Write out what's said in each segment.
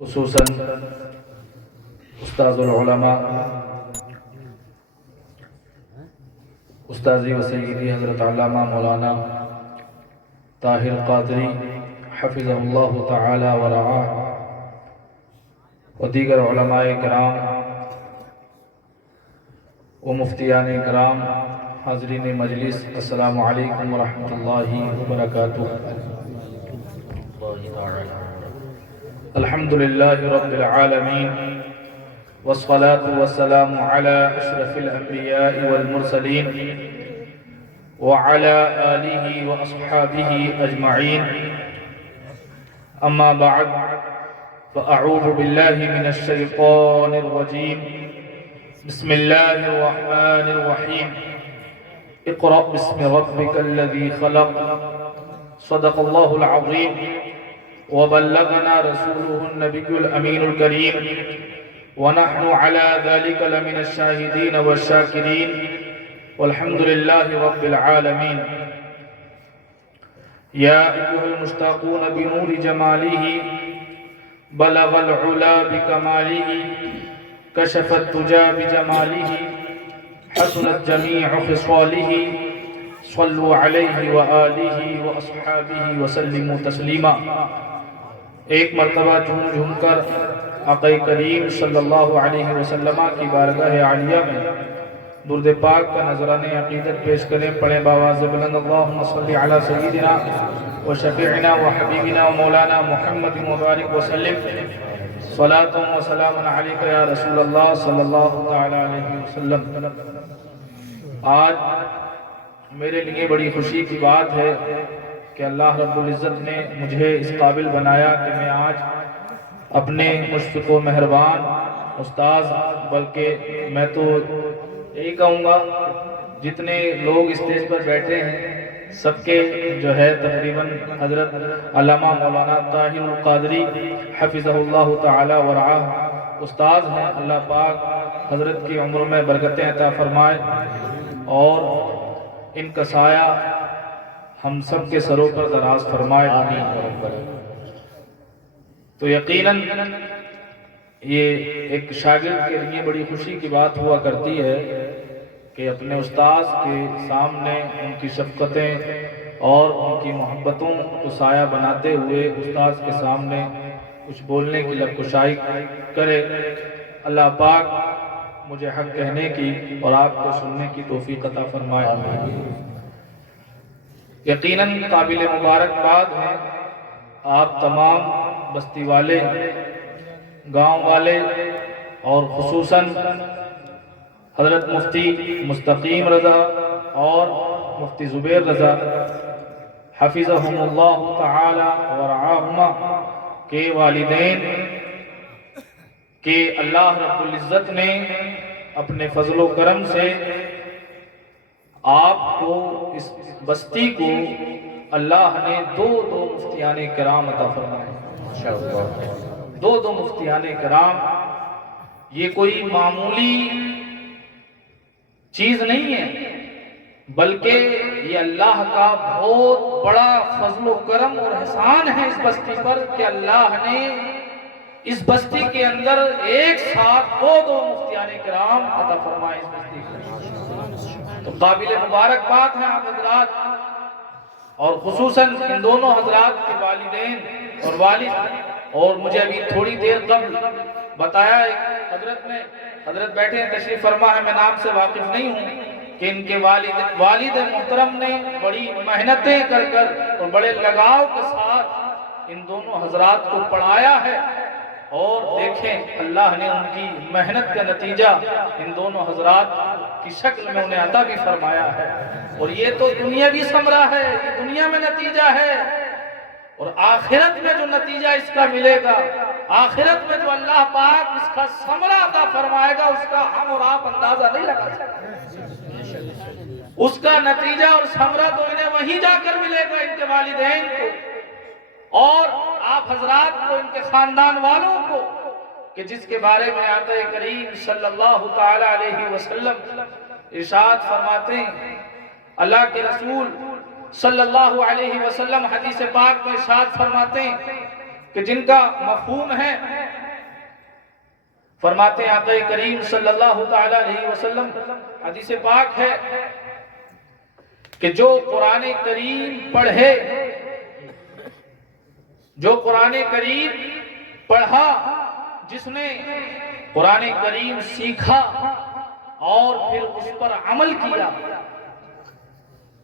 خصوصاً استاذ العلماء استاذی و سیدی حضرت علامہ مولانا طاہر قادری حفظہ اللہ تعالی و رعاہ و دیگر علماء کرام و مفتیان کرام، حاضرین مجلس، السلام علیکم ورحمۃ اللہ وبرکاتہ۔ الحمدللہ رب العالمین والصلاة والسلام على اشرف الانبیاء والمرسلین وعلى آلہ واصحابہ اجمعین، اما بعد فاعوذ باللہ من الشیطان الرجیم، بسم اللہ الرحمن الرحیم، اقرأ باسم ربک الذی خلق، صدق اللہ العظیم، وبلغنا رسوله النبي الأمين الكريم، ونحن على ذلك لمن الشاهدين والشاكرين، والحمد لله رب العالمين۔ يا أيها المشتاقون بنور جماله، بلغ العلا بكماله، كشف الدجى بجماله، حسنت جميع خصاله، صلوا عليه وآله وأصحابه وسلموا تسليما۔ ایک مرتبہ جھوم جھوم کر آقا کریم صلی اللہ علیہ وسلم کی بارگاہ عالیہ میں درود پاک کا نذرانِ عقیدت پیش کریں۔ پڑھیں باواز بلند، اللہم صلی علی سیدنا و شفیعنا و حبیبنا و مولانا محمد مبارک وسلم، صلاۃ و سلام علیک یا رسول اللہ صلی اللہ تعالی علیہ وسلم۔ آج میرے لیے بڑی خوشی کی بات ہے کہ اللہ رب العزت نے مجھے اس قابل بنایا کہ میں آج اپنے مشفق و مہربان استاذ، بلکہ میں تو یہی کہوں گا جتنے لوگ اسٹیج پر بیٹھے ہیں سب کے جو ہے تقریباً حضرت علامہ مولانا طاہر القادری حفظہ اللہ تعالی ورعاہ استاذ ہیں۔ اللہ پاک حضرت کی عمر میں برکتیں عطا فرمائے اور ان کا سایہ ہم سب کے سروں پر دراز فرمائے، آمین۔ تو یقیناً یہ ایک شاگرد کے لیے بڑی خوشی کی بات ہوا کرتی ہے کہ اپنے استاذ کے سامنے ان کی شفقتیں اور ان کی محبتوں کو سایہ بناتے ہوئے استاذ کے سامنے کچھ بولنے کی لب کشائی کرے۔ اللہ پاک مجھے حق کہنے کی اور آپ کو سننے کی توفیق عطا فرمائے، آمین۔ یقیناً قابل مبارکباد ہے آپ تمام بستی والے، گاؤں والے اور خصوصاً حضرت مفتی مستقیم رضا اور مفتی زبیر رضا حفظہم اللہ تعالی ورعاہما کے والدین کہ اللہ رب العزت نے اپنے فضل و کرم سے آپ کو، اس بستی کو اللہ نے دو مفتیان کرام عطا فرمائے۔ دو مفتیان کرام، یہ کوئی معمولی چیز نہیں ہے، بلکہ یہ اللہ کا بہت بڑا فضل و کرم اور احسان ہے اس بستی پر کہ اللہ نے اس بستی کے اندر ایک ساتھ دو مفتیان کرام عطا فرمائے اس بستی کو۔ تو قابل مبارکباد ہیں آپ حضرات، اور خصوصاً ان دونوں حضرات کے والدین اور والد، اور مجھے ابھی تھوڑی دیر قبل بتایا حضرت بیٹھے ہیں، تشریف فرما ہے، میں نام سے واقف نہیں ہوں، کہ ان کے والد محترم نے بڑی محنتیں کر اور بڑے لگاؤ کے ساتھ ان دونوں حضرات کو پڑھایا ہے، اور دیکھیں اللہ نے ان کی محنت کا نتیجہ ان دونوں حضرات کی شکل میں انہیں عطا بھی فرمایا ہے۔ اور یہ تو دنیاوی ثمرہ ہے، یہ دنیا میں نتیجہ ہے، اور آخرت میں جو نتیجہ اس کا ملے گا، آخرت میں جو اللہ پاک اس کا ثمرہ عطا فرمائے گا، اس کا ہم اور آپ اندازہ نہیں لگا سکتے۔ اس کا نتیجہ اور ثمرہ تو انہیں وہیں جا کر ملے گا، ان کے والدین کو اور آپ حضرات کو، ان کے خاندان والوں کو، کہ جس کے بارے میں آقا کریم صلی اللہ تعالی علیہ وسلم ارشاد فرماتے ہیں، اللہ کے رسول صلی اللہ علیہ وسلم حدیث پاک میں ارشاد فرماتے ہیں کہ جن کا مفہوم ہے فرماتے ہیں آقا کریم صلی اللہ تعالی علیہ وسلم، حدیث پاک ہے کہ جو قرآن کریم پڑھے، جو قرآن کریم پڑھا، جس نے قرآن کریم سیکھا اور پھر اس پر عمل کیا.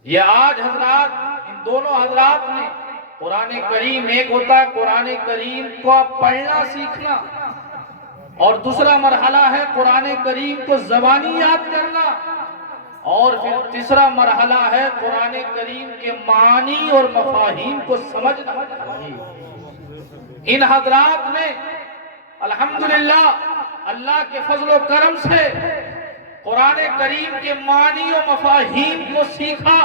یہ آج حضرات، ان دونوں حضرات نے قرآن کریم، ایک ہوتا ہے قرآن کریم کو پڑھنا سیکھنا، اور دوسرا مرحلہ ہے قرآن کریم کو زبانی یاد کرنا، اور پھر تیسرا مرحلہ ہے قرآن کریم کے معانی اور مفاہیم کو سمجھنا. ان حضرات نے الحمدللہ اللہ کے فضل و کرم سے قرآن کریم کے معانی و مفاہیم کو سیکھا.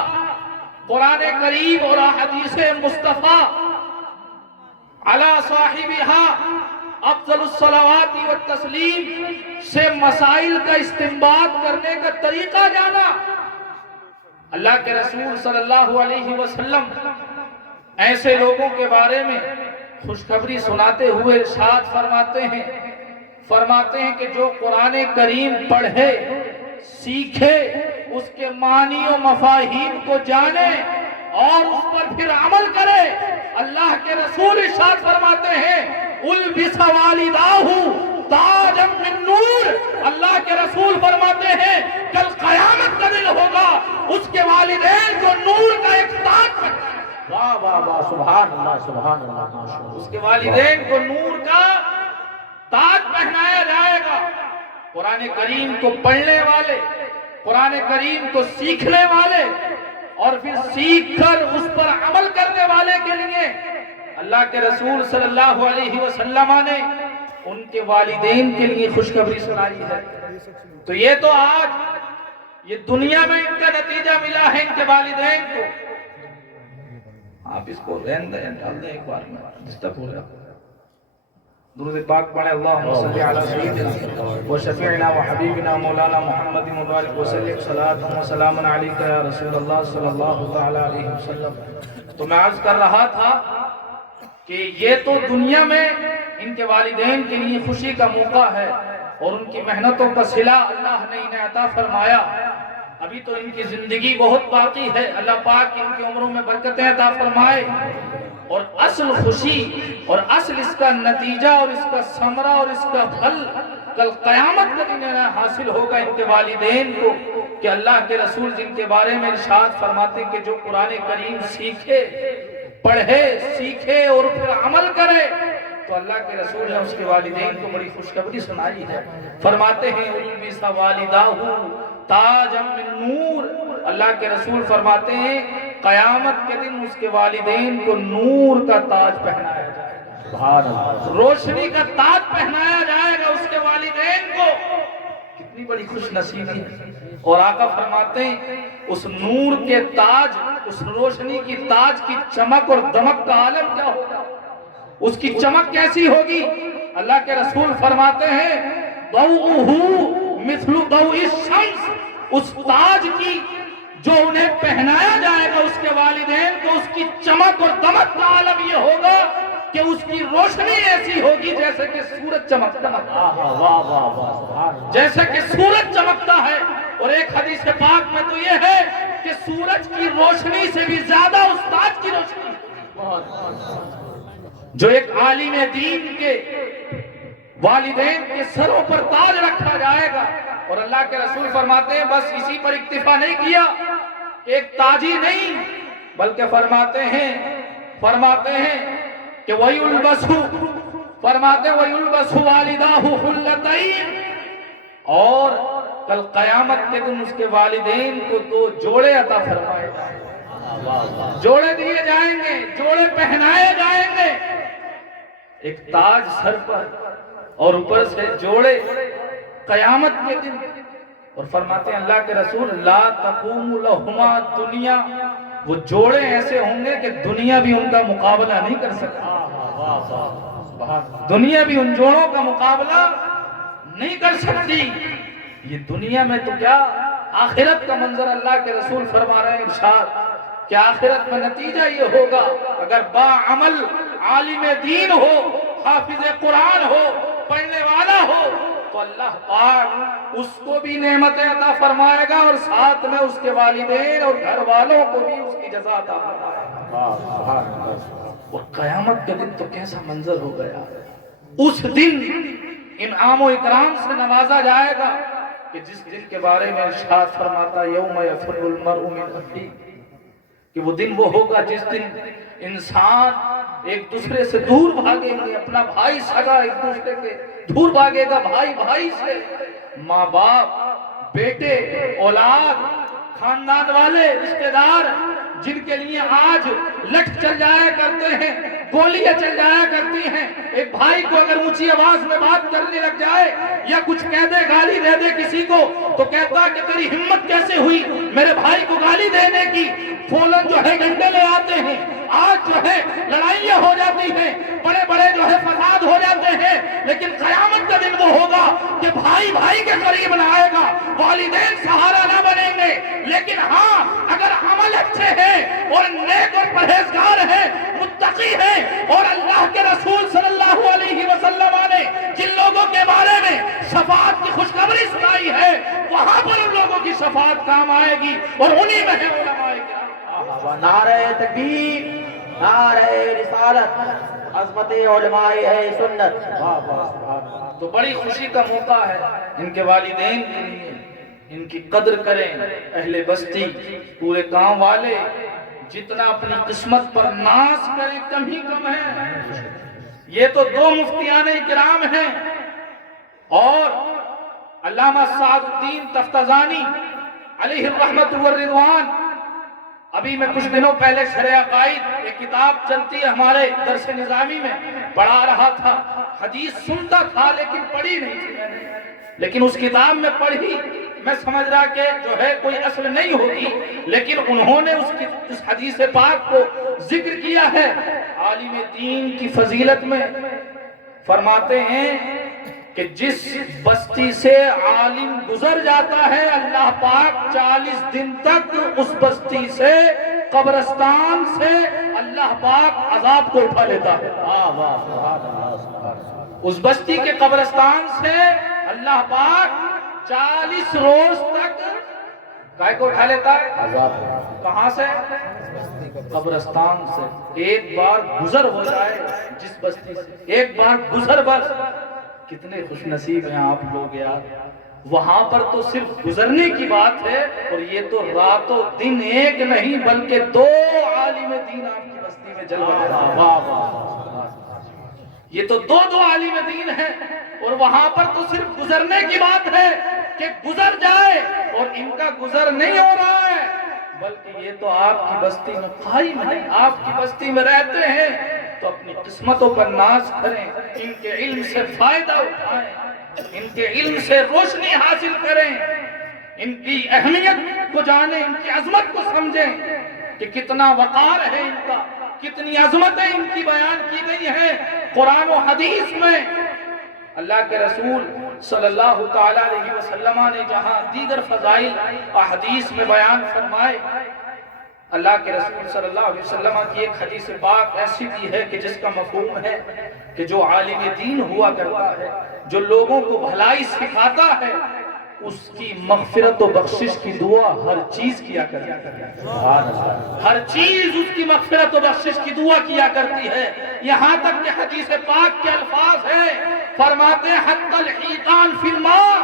قرآن کریم اور احادیث مصطفیٰ علی صاحبہا افضل الصلوات والتسلیم سے مسائل کا استنباط کرنے کا طریقہ جانا. اللہ کے رسول صلی اللہ علیہ وسلم ایسے لوگوں کے بارے میں خوشخبری سناتے ہوئے ارشاد فرماتے ہیں کہ جو قرآن کریم پڑھے، سیکھے، اس کے معنی و مفاہیم کو جانے اور اس پر پھر عمل کرے. اللہ کے رسول ارشاد فرماتے ہیں البس والداہ تاجا من نور. اللہ کے رسول فرماتے ہیں کل قیامت کا دن ہوگا، اس کے والدین کو نور کا ایک تاج پہنائے. واہ واہ واہ، سبحان اللہ سبحان اللہ. اس کے والدین کو نور کا تاج پہنایا جائے گا. قرآن کریم کو پڑھنے والے، قرآن کریم کو سیکھنے والے اور پھر سیکھ کر اس پر عمل کرنے والے کے لیے اللہ کے رسول صلی اللہ علیہ وسلم نے ان کے والدین کے لیے خوشخبری سنائی ہے. تو یہ تو آج یہ دنیا میں ان کا نتیجہ ملا ہے ان کے والدین کو. آپ اس کو ڈال دیں ایک بار میں ڈسٹرب ہو رہا. درود پاک پڑھیں اللہم صلی علی سیدنا و شفیعنا و حبیبنا مولانا محمد مبارک وسلم صلاة و سلام علیکہ یا رسول اللہ صلی اللہ تعالی علیہ وسلم. تو میں عرض کر رہا تھا کہ یہ تو دنیا میں ان کے والدین کے لیے خوشی کا موقع ہے اور ان کی محنتوں کا صلہ اللہ نے انہیں عطا فرمایا. ابھی تو ان کی زندگی بہت باقی ہے، اللہ پاک ان کی عمروں میں برکتیں عطا فرمائے. اور اصل خوشی اور اصل اس کا نتیجہ اور اس کا ثمرہ اور اس کا پھل کل قیامت کا دن حاصل ہوگا ان کے والدین کو، کہ اللہ کے رسول جن کے بارے میں ارشاد فرماتے کہ جو قرآن کریم سیکھے، پڑھے، سیکھے اور پھر عمل کرے، تو اللہ کے رسول نے اس کے والدین کو بڑی خوشخبری سنائی ہے. فرماتے ہیں البس والداہ تاجا من نور. اللہ کے رسول فرماتے ہیں قیامت کے دن اس کے والدین کو نور کا تاج پہنایا جائے گا، روشنی کا تاج پہنایا جائے گا اس کے والدین کو. کتنی بڑی خوش نصیبی ہے. اور آقا فرماتے ہیں اس نور کے تاج، اس روشنی کی تاج کی چمک اور دمک کا عالم کیا ہوگا، اس کی چمک کیسی ہوگی. اللہ کے رسول فرماتے ہیں ضوءہ مثل ضوء الشمس. اس تاج کی جو انہیں پہنایا جائے گا اس کے والدین کو، اس کی چمک اور دمک کا عالم یہ ہوگا کہ اس کی روشنی ایسی ہوگی جیسے کہ سورج چمکتا ہے، جیسے کہ سورج چمکتا ہے. اور ایک حدیث پاک میں تو یہ ہے کہ سورج کی روشنی سے بھی زیادہ استاد کی روشنی. جو ایک عالم دین کے والدین کے سروں پر تاج رکھا جائے گا. اور اللہ کے رسول فرماتے ہیں بس اسی پر اکتفا نہیں کیا، ایک تاجی نہیں بلکہ فرماتے ہیں کہ وَيُلْبَسُ وَالِدَاهُ حُلَّتَيْن. اور کل قیامت کے دن اس کے والدین کو 2 جوڑے عطا فرمائے جائیں، جوڑے دیے جائیں گے، جوڑے پہنائے جائیں گے. ایک تاج سر پر اور اوپر سے جوڑے قیامت کے دن. اور فرماتے ہیں اللہ کے رسول لا تقوم لہما دنیا. وہ جوڑے ایسے ہوں گے کہ دنیا بھی ان کا مقابلہ نہیں کر سکتی. دنیا بھی ان جوڑوں کا مقابلہ نہیں کر سکتی. یہ دنیا میں تو کیا، آخرت کا منظر اللہ کے رسول فرما رہے ہیں ارشاد کہ آخرت میں نتیجہ یہ ہوگا اگر با عمل عالم دین ہو، حافظ قرآن ہو، پڑھنے والا ہو، اللہ پاک اس کو بھی نعمتیں عطا فرمائے گا اور ساتھ میں اس کے والدین اور گھر والوں کو بھی اس کی جزا عطا فرمائے گا۔ اور قیامت کے دن تو کیسا منظر ہو گیا، اس دن انعام و اکرام سے نوازا جائے گا کہ جس دن کے بارے میں ارشاد فرماتا یوم یفر المرء من اخیہ، کہ وہ دن وہ ہوگا جس دن انسان ایک دوسرے سے دور بھاگیں گے، اپنا بھائی سگا ایک دوسرے کے دور بھاگے گا، بھائی بھائی سے، ماں باپ، بیٹے، اولاد، خاندان والے، رشتہ دار، جن کے لیے آج لٹ چل جایا کرتے ہیں، گولیاں چل جایا کرتی ہیں، ایک بھائی کو اگر اونچی آواز میں بات کرنے لگ جائے یا کچھ کہہ دے، گالی دے دے کسی کو، تو کہتا کہ تیری ہمت کیسے ہوئی میرے بھائی کو گالی دینے کی، فولاً جو ہے ڈنڈے لے آتے ہیں، آج جو ہے لڑائیاں ہو جاتی ہیں، بڑے بڑے جو ہے فساد ہو جاتے ہیں، لیکن قیامت کا دن وہ ہوگا کہ بھائی بھائی کے قریب نہ آئے گا، والدین سہارا نہ بنیں گے، لیکن ہاں اگر عمل اچھے ہیں اور نیک اور پرہیزگار ہیں، متقی ہیں، اور اللہ کے رسول صلی اللہ علیہ وسلم نے جن لوگوں کے بارے میں شفاعت کی خوشخبری سنائی ہے، وہاں پر ان لوگوں کی شفاعت کام آئے گی، اور انہی میں ہے علماء کرام۔ نعرہ تکبیر، نعرہ رسالت، عظمت علماء ہے سنت۔ تو بڑی خوشی کا موقع ہے ان کے والدین کے لیے، ان کی قدر کریں، اہل بستی، پورے گاؤں والے، جتنا اپنی قسمت پر ناز کریں کم ہی کم ہے۔ یہ تو دو مفتیان کرام ہیں، اور علامہ سعد الدین تفتزانی علیہ الرحمت والرضوان، ابھی میں کچھ دنوں پہلے شرح عقائد ایک کتاب چلتی ہے ہمارے درس نظامی میں، پڑھا رہا تھا، حدیث سنتا تھا لیکن پڑھی نہیں تھی میں نے، لیکن اس کتاب میں پڑھی، میں سمجھ رہا کہ جو ہے کوئی اصل نہیں ہوگی، لیکن انہوں نے اس حدیث پاک کو ذکر کیا ہے۔ عالم دین کی فضیلت میں فرماتے ہیں کہ جس بستی سے عالم گزر جاتا ہے، اللہ پاک 40 دن تک اس بستی سے، قبرستان سے اللہ پاک عذاب کو اٹھا لیتا ہے۔ اس بستی کے قبرستان سے اللہ پاک 40 روز تک کائے کو اٹھا لیتا ہے؟ کہاں سے؟ قبرستان سے۔ ایک بار گزر ہو جائے جس بستی سے، ایک بار گزر بس، کتنے خوش نصیب ہیں آپ لوگ یار، وہاں پر تو صرف گزرنے کی بات ہے، اور یہ تو رات و دن ایک نہیں بلکہ 2 عالم دین آپ کی بستی میں جلوہ ہے۔ یہ تو 2 عالم دین ہیں، اور وہاں پر تو صرف گزرنے کی بات ہے کہ گزر جائے، اور ان کا گزر نہیں ہو رہا ہے، بلکہ یہ تو آپ کی بستی میں قائم ہے، آپ کی بستی میں رہتے ہیں، تو اپنی قسمتوں پر ناز کریں، ان کے علم سے فائدہ اٹھائیں، ان کے علم سے روشنی حاصل کریں، ان کی اہمیت کو جانیں، ان کی عظمت کو سمجھیں کہ کتنا وقار ہے ان کا، کتنی عظمتیں ان کی بیان کی گئی ہیں قرآن و حدیث میں۔ اللہ کے رسول صلی اللہ تعالیٰ علیہ وسلم نے جہاں دیگر فضائل احادیث میں بیان فرمائے، اللہ کے رسول صلی اللہ علیہ وسلم کی ایک حدیث پاک ایسی بھی ہے کہ جس کا مفہوم ہے کہ جو عالم دین ہوا کرتا ہے، جو لوگوں کو بھلائی سکھاتا ہے، اس کی مغفرت و بخشش کی دعا ہر چیز کیا کرتی ہے، ہر چیز اس کی مغفرت و بخشش کی دعا کیا کرتی ہے، یہاں تک کہ حدیث پاک کے الفاظ ہیں، فرماتے ہیں حتی الحیتان فی الماء،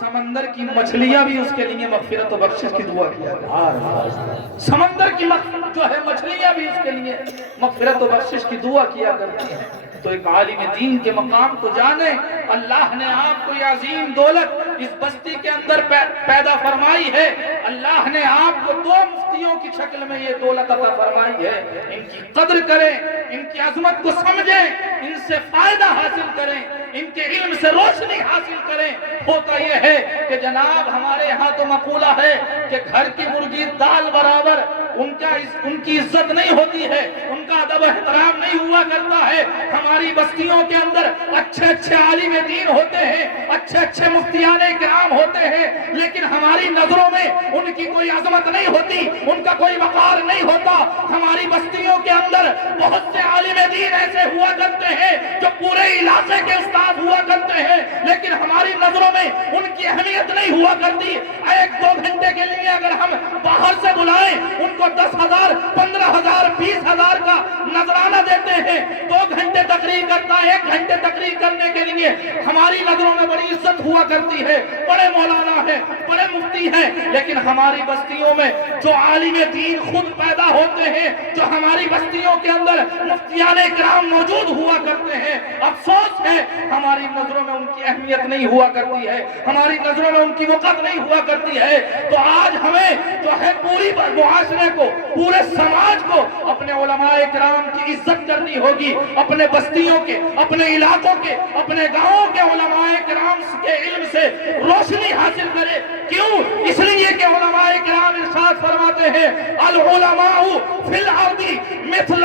سمندر کی مچھلیاں بھی اس کے لیے مغفرت و بخشش کی دعا کیا کرتی ہیں، سمندر کی جو ہے مچھلیاں بھی اس کے لیے مغفرت و بخشش کی دعا کیا کرتی ہیں۔ تو ایک عالم دین کے مقام کو جانیں، اللہ نے آپ کو یہ عظیم دولت اس بستی کے اندر پیدا فرمائی ہے، اللہ نے آپ کو 2 مفتیوں کی شکل میں یہ دولت عطا فرمائی ہے، ان کی قدر کریں، ان کی عظمت کو سمجھیں، ان سے فائدہ حاصل کریں، ان کے علم سے روشنی حاصل کریں۔ ہوتا یہ ہے کہ جناب ہمارے یہاں تو مقولہ ہے کہ گھر کی مرغی دال برابر، ان کی عزت نہیں ہوتی ہے، ان کا ادب احترام نہیں ہوا کرتا ہے۔ ہماری بستیوں کے اندر اچھے عالم دین ہوتے ہیں، اچھے مفتیان کرام ہوتے ہیں، لیکن ہماری نظروں میں ان کی کوئی عظمت نہیں ہوتی، ان کا کوئی وقار نہیں ہوتا۔ ہماری بستیوں کے اندر بہت سے عالم دین ایسے ہوا کرتے ہیں جو پورے علاقے کے استاد ہوا کرتے ہیں، لیکن ہماری نظروں اہمیت نہیں ہوا کرتی. 1-2 گھنٹے کے لیے اگر ہم باہر سے بلائیں ان کو 10,000 15,000 20,000 کا نذرانہ دیتے ہیں. 2 گھنٹے تقریر کرتا ہے, 1 گھنٹے تقریر کرنے کے لیے ہماری نظروں میں بڑی عزت ہوا کرتی ہے, بڑے مولانا ہیں, بڑے مفتی ہیں. لیکن ہماری بستیوں میں جو عالم دین خود پیدا ہوتے ہیں, جو ہماری بستیوں کے اندر مفتیان کرام موجود ہوا کرتے ہیں, افسوس ہے ہماری نظروں میں ان کی اہمیت نہیں ہوا کرتی ہے, ہماری نظروں میں ان کی وقت نہیں ہوا کرتی ہے. تو آج ہمیں جو ہے پوری معاشرے کو, پورے سماج کو اپنے علماء کرام کی عزت کرنی ہوگی. اپنے بستیوں کے, اپنے علاقوں کے, اپنے گاؤں کے علماء کرام کے علم سے روشنی حاصل کرے. کیوں؟ اس لیے کہ علماء کرام ارشاد فرماتے ہیں العلماء فی الارض مثل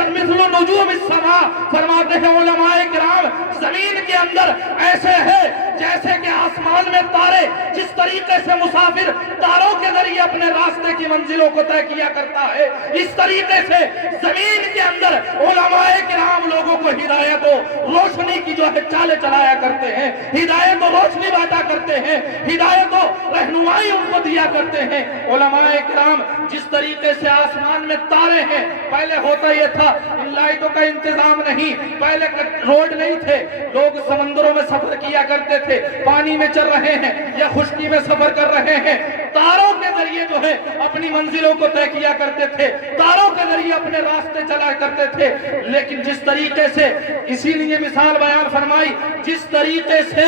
نجوم السماء. فرماتے ہیں علماء کرام زمین کے اندر ایسے ہیں جیسے کہ آسمان میں تارے. جس طریقے سے مسافر تاروں کے ذریعے اپنے راستے کی منزلوں کو طے کیا کرتا ہے, اس طریقے سے زمین کے اندر علماء کرام لوگوں کو ہدایت و روشنی کی جو ہے چالیں چلایا کرتے ہیں, ہدایت و روشنی بانٹا کرتے ہیں, ہدایت و رہنمائی ان کو دیا کرتے ہیں. علماء کرام جس طریقے سے آسمان میں تارے ہیں, پہلے ہوتا یہ تھا ان لائٹوں کا انتظام نہیں, پہلے روڈ نہیں تھے, لوگ سمندروں میں سفر کیا کرتے تھے, پانی میں چل رہے ہیں یا خشکی میں سفر کر رہے ہیں, تاروں کے ذریعے جو ہے اپنی منزلوں کو طے کیا کرتے تھے, تاروں کے ذریعے اپنے راستے چلا کرتے تھے. لیکن جس طریقے سے, اسی لیے مثال بیان فرمائی, جس طریقے سے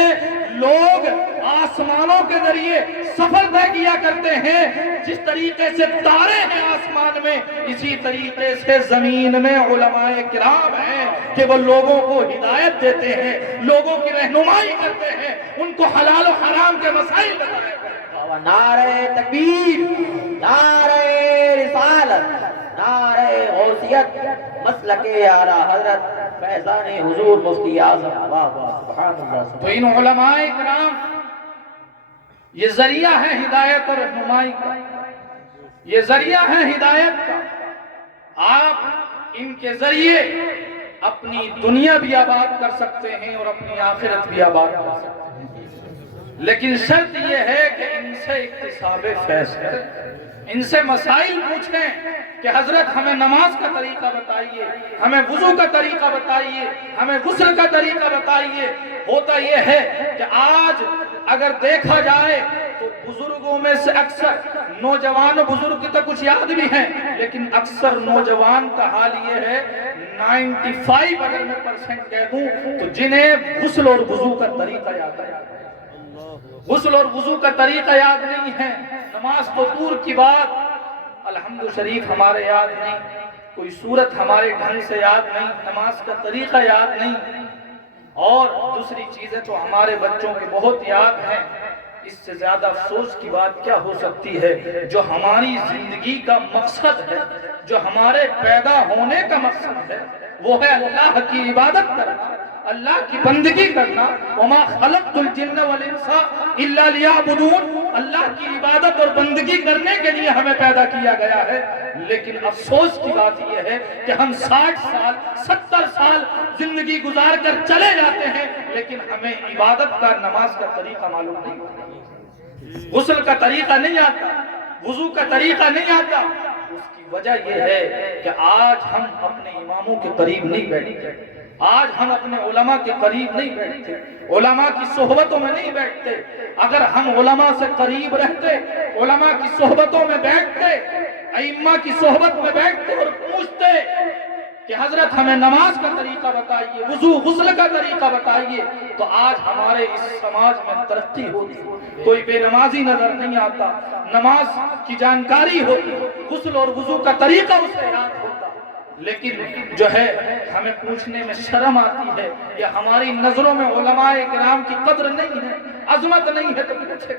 لوگ آسمانوں کے ذریعے سفر طے کیا کرتے ہیں, جس طریقے سے تارے ہیں آسمان میں, اسی طریقے سے زمین میں علماء کرام ہیں کہ وہ لوگوں کو ہدایت دیتے ہیں, لوگوں کی رہنمائی کرتے ہیں, ان کو حلال و حرام کے مسائل بتائے. نعرہ تکبیر, نعرہ رسالت, نعرہ غوثیت, مسلک اعلیٰ حضرت فیضان حضور مفتی اعظم. واہ واہ سبحان اللہ. تو ان علماء کرام یہ ذریعہ ہے ہدایت اور رہنمائی کا, یہ ذریعہ ہے ہدایت کا. آپ ان کے ذریعے اپنی دنیا بھی آباد کر سکتے ہیں اور اپنی آخرت بھی آباد کر سکتے ہیں. لیکن شرط یہ ہے کہ ان سے اکتساب فیض کریں, ان سے مسائل پوچھیں کہ حضرت ہمیں نماز کا طریقہ بتائیے, ہمیں وضو کا طریقہ بتائیے, ہمیں غسل کا طریقہ بتائیے. ہوتا یہ ہے کہ آج اگر دیکھا جائے تو بزرگوں میں سے اکثر نوجوان بزرگ تو کچھ یاد بھی ہیں, لیکن اکثر نوجوان کا حال یہ ہے 95 اگر میں % کہہ دوں تو جنہیں غسل اور وضو کا طریقہ یاد ہے, غسل اور وضو کا طریقہ یاد نہیں ہے. نماز تو دور کی بات, الحمد شریف ہمارے یاد نہیں, کوئی صورت ہمارے ڈھنگ سے یاد نہیں, نماز کا طریقہ یاد نہیں, اور دوسری چیزیں تو ہمارے بچوں کے بہت یاد ہیں. اس سے زیادہ افسوس کی بات کیا ہو سکتی ہے؟ جو ہماری زندگی کا مقصد ہے, جو ہمارے پیدا ہونے کا مقصد ہے, وہ ہے اللہ کی عبادت کرنا, اللہ کی بندگی کرنا. وما خلقت الجن والانس الا لیعبدون, اللہ کی عبادت اور بندگی کرنے کے لیے ہمیں پیدا کیا گیا ہے. لیکن افسوس کی بات یہ ہے کہ ہم 60 سال 70 سال زندگی گزار کر چلے جاتے ہیں, لیکن ہمیں عبادت کا, نماز کا طریقہ معلوم نہیں ہوتا, غسل کا طریقہ نہیں آتا, وضو کا طریقہ نہیں آتا. اس کی وجہ یہ ہے کہ آج ہم اپنے اماموں کے قریب نہیں بیٹھتے, آج ہم اپنے علماء کے قریب نہیں بیٹھتے, علماء کی صحبتوں میں نہیں بیٹھتے. اگر ہم علماء سے قریب رہتے, علماء کی صحبتوں میں بیٹھتے, ائمہ کی صحبت میں بیٹھتے اور پوچھتے کہ حضرت ہمیں نماز کا طریقہ بتائیے, وضو غسل کا طریقہ بتائیے, تو آج ہمارے اس سماج میں ترقی ہوتی. کوئی بے نمازی نظر نہیں آتا, نماز کی جانکاری ہوتی, غسل اور وضو کا طریقہ اسے یاد ہوتا. لیکن جو ہے ہمیں پوچھنے میں شرم آتی ہے کہ ہماری نظروں میں علماء کرام کی قدر نہیں ہے, عظمت نہیں ہے. تو پوچھے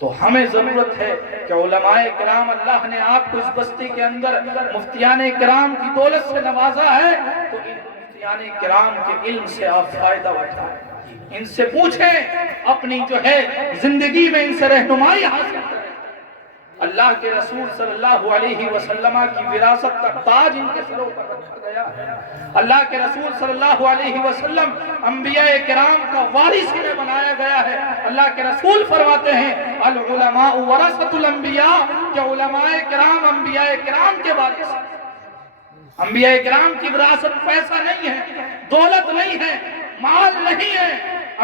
تو ہمیں ضرورت ہے کہ علماء کرام, اللہ نے آپ کو اس بستی کے اندر مفتیان کرام کی دولت سے نوازا ہے, تو ان مفتیان کرام کے علم سے آپ فائدہ اٹھائیں, ان سے پوچھیں, اپنی جو ہے زندگی میں ان سے رہنمائی حاصل کریں. اللہ کے رسول صلی اللہ علیہ وسلم کی وراثت کا تاج ان کے سروں پر رکھا گیا ہے۔ اللہ کے رسول صلی اللہ علیہ وسلم انبیاء کرام کا وارث انہیں بنایا گیا ہے۔ اللہ کے رسول فرماتے ہیں العلماء ورثۃ الانبیاء، کہ علماء کرام انبیاء کرام کے وارث ہیں۔ انبیاء کرام کی وراثت پیسہ نہیں ہے، دولت نہیں ہے، مال نہیں ہے۔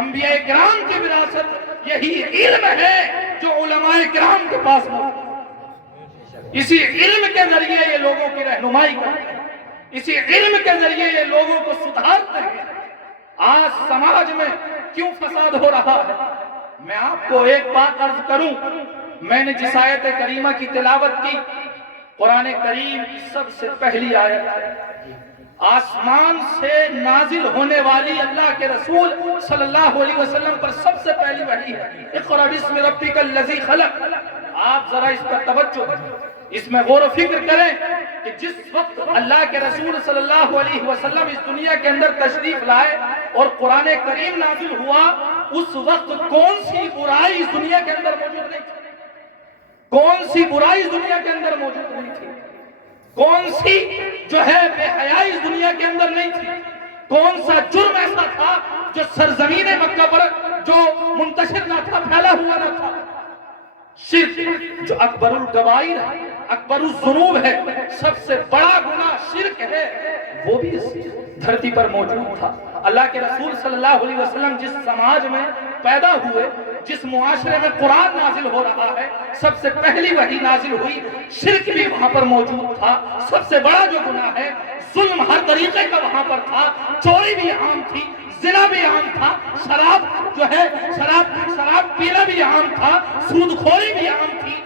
انبیاء کرام کی وراثت یہی علم ہے جو علماء کرام کے پاس موجود ہے۔ اسی علم کے ذریعے یہ لوگوں کی رہنمائی کرتے ہیں، اسی علم کے ذریعے یہ لوگوں کو سدھارتے ہیں۔ آج سماج میں کیوں فساد ہو رہا ہے؟ میں آپ کو ایک بات عرض کروں، میں نے جس آیت کریمہ کی تلاوت کی، قرآن کریم کی سب سے پہلی آیت ہے، آسمان سے نازل ہونے والی اللہ کے رسول صلی اللہ علیہ وسلم پر سب سے پہلی وحی ہے، اقرأ بسم ربک الذی خلق۔ آپ ذرا اس پر توجہ کریں، اس میں غور و فکر کریں کہ جس وقت اللہ کے رسول صلی اللہ علیہ وسلم اس دنیا کے اندر تشریف لائے اور قرآن کریم نازل ہوا، اس وقت کون سی برائی اس دنیا کے اندر موجود نہیں تھی؟ کون سی برائی اس دنیا کے اندر موجود نہیں تھی؟ کون سی جو ہے بے حیائی اس دنیا کے اندر نہیں تھی؟ کون سا جرم ایسا تھا جو سرزمین مکہ پر جو منتشر نہ تھا، پھیلا ہوا نہ تھا؟ شرک، جو اکبر الکبائر ہے، اکبر الذنوب ہے، سب سے بڑا گناہ شرک ہے، وہ بھی اس دھرتی پر موجود تھا۔ اللہ کے رسول صلی اللہ علیہ وسلم جس سماج میں پیدا ہوئے، جس معاشرے میں قرآن نازل ہو رہا ہے، سب سے پہلی وحی نازل ہوئی، شرک بھی وہاں پر موجود تھا۔ سب سے بڑا جو گناہ ہے، ظلم ہر طریقے کا وہاں پر تھا، چوری بھی عام تھی، زنا بھی عام تھا، شراب جو ہے شراب پینا بھی عام تھا، سود خوری بھی عام تھی۔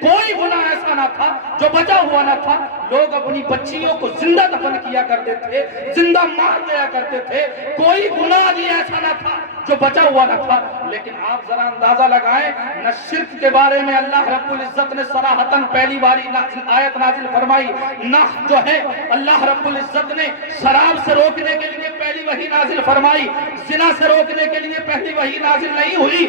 کوئی گناہ ایسا نہ تھا جو بچا ہوا نہ تھا۔ لوگ اپنی بچیوں کو زندہ دفن کیا کرتے تھے، زندہ مار دیا کرتے تھے، کوئی گناہ بھی ایسا نہ تھا جو بچا ہوا نہ تھا۔ لیکن آپ ذرا اندازہ لگائیں، نہ شرک کے بارے میں اللہ رب العزت نے صراحتاً پہلی باری آیت نازل فرمائی، نہ جو ہے اللہ رب العزت نے شراب سے روکنے کے لیے پہلی وحی نازل فرمائی، زنا سے روکنے کے لیے پہلی وحی نازل نہیں ہوئی۔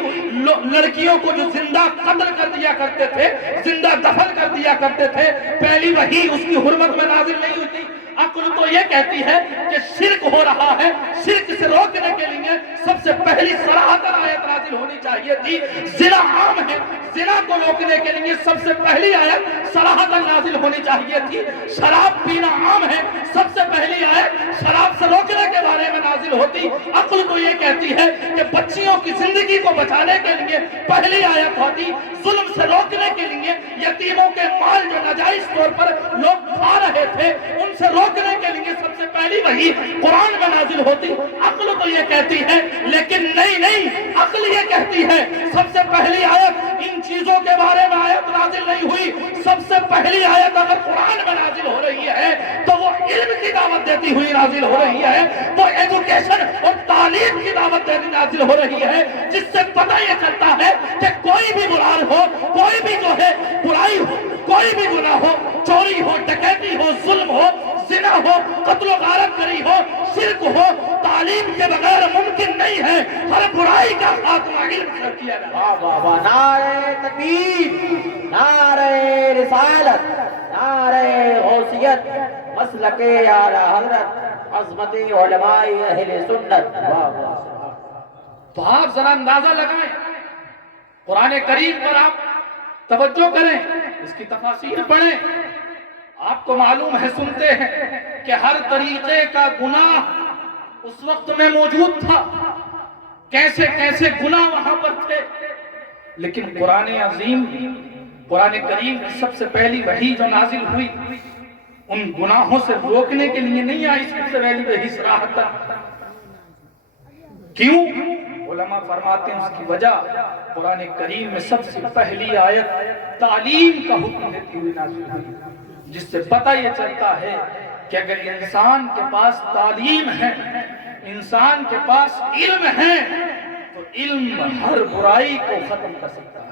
لڑکیوں کو جو زندہ قتل کر دیا کرتے تھے، زندہ دفن کر دیا کرتے تھے، پہلی وحی اس کی حرمت میں نازل نہیں ہوئی تھی۔ عقل تو یہ کہتی ہے کہ شرک ہو رہا ہے، شرک سے روکنے کے لیے سب سے پہلی صراحتاً آیت نازل ہونی چاہیے تھی۔ زنا عام ہے، زنا کو روکنے کے لیے سب سے پہلی آیت صراحتاً نازل ہونی چاہیے تھی۔ شراب پینا عام ہے، سب سے پہلی آیت شراب سے روکنے کے بارے میں نازل ہوتی۔ عقل تو یہ کہتی ہے کہ بچیوں کی زندگی کو بچانے کے لیے پہلی آیت ہوتی، ظلم سے روکنے کے لیے یتیموں کے مال جو ناجائز طور پر لوگ کھا رہے تھے ان سے روکنے کے لیے سب سے پہلی وحی قرآن میں نازل ہوتی۔ عقل تو یہ کہتی ہے، لیکن نہیں، عقل یہ کہتی ہے سب سے پہلی آیت ان چیزوں کے بارے میں آیت نازل نہیں ہوئی۔ سب سے پہلی آیت اگر قرآن میں نازل ہو رہی ہے تو وہ علم کی دعوت دیتی ہوئی نازل ہو رہی ہے، وہ ایجوکیشن اور تعلیم کی دعوت دیتی نازل ہو رہی ہے، جس سے پتہ یہ چلتا ہے کہ کوئی بھی برار ہو، کوئی بھی جو ہے برائی ہو، کوئی بھی گناہ ہو، چوری ہو، ڈکیتی ہو، ظلم ہو، زنا ہو، قتل و غارت کری ہو، شرک ہو، تعلیم کے بغیر ممکن نہیں ہے۔ ہر برائی کا خاتمہ علم سے کیا جائے۔ واہ واہ واہ، نعرہ تکبیر، نعرہ رسالت، نعرہ غوثیت، مسلک اعلی حضرت، عظمت علماء اہل سنت۔ واہ واہ۔ تو آپ ذرا اندازہ لگائیں، قرآن کریم پر آپ توجہ کریں، اس کی تفاسیر پڑھیں، آپ کو معلوم ہے، سنتے ہیں کہ ہر طریقے کا گناہ اس وقت میں موجود تھا، کیسے کیسے گناہ وہاں پر تھے، لیکن قرآن عظیم، قرآن کریم کی سب سے پہلی وحی جو نازل ہوئی ان گناہوں سے روکنے کے لیے نہیں آئی، سب سے پہلی وحی صراحتاً۔ کیوں؟ علماء فرماتے ہیں اس کی وجہ قرآن کریم میں سب سے پہلی آیت تعلیم کا حکم دیتی ہوئی نازل ہوئی، جس سے پتہ یہ چلتا ہے کہ اگر انسان کے پاس تعلیم ہے، انسان کے پاس علم ہے، تو علم ہر برائی کو ختم کر سکتا ہے۔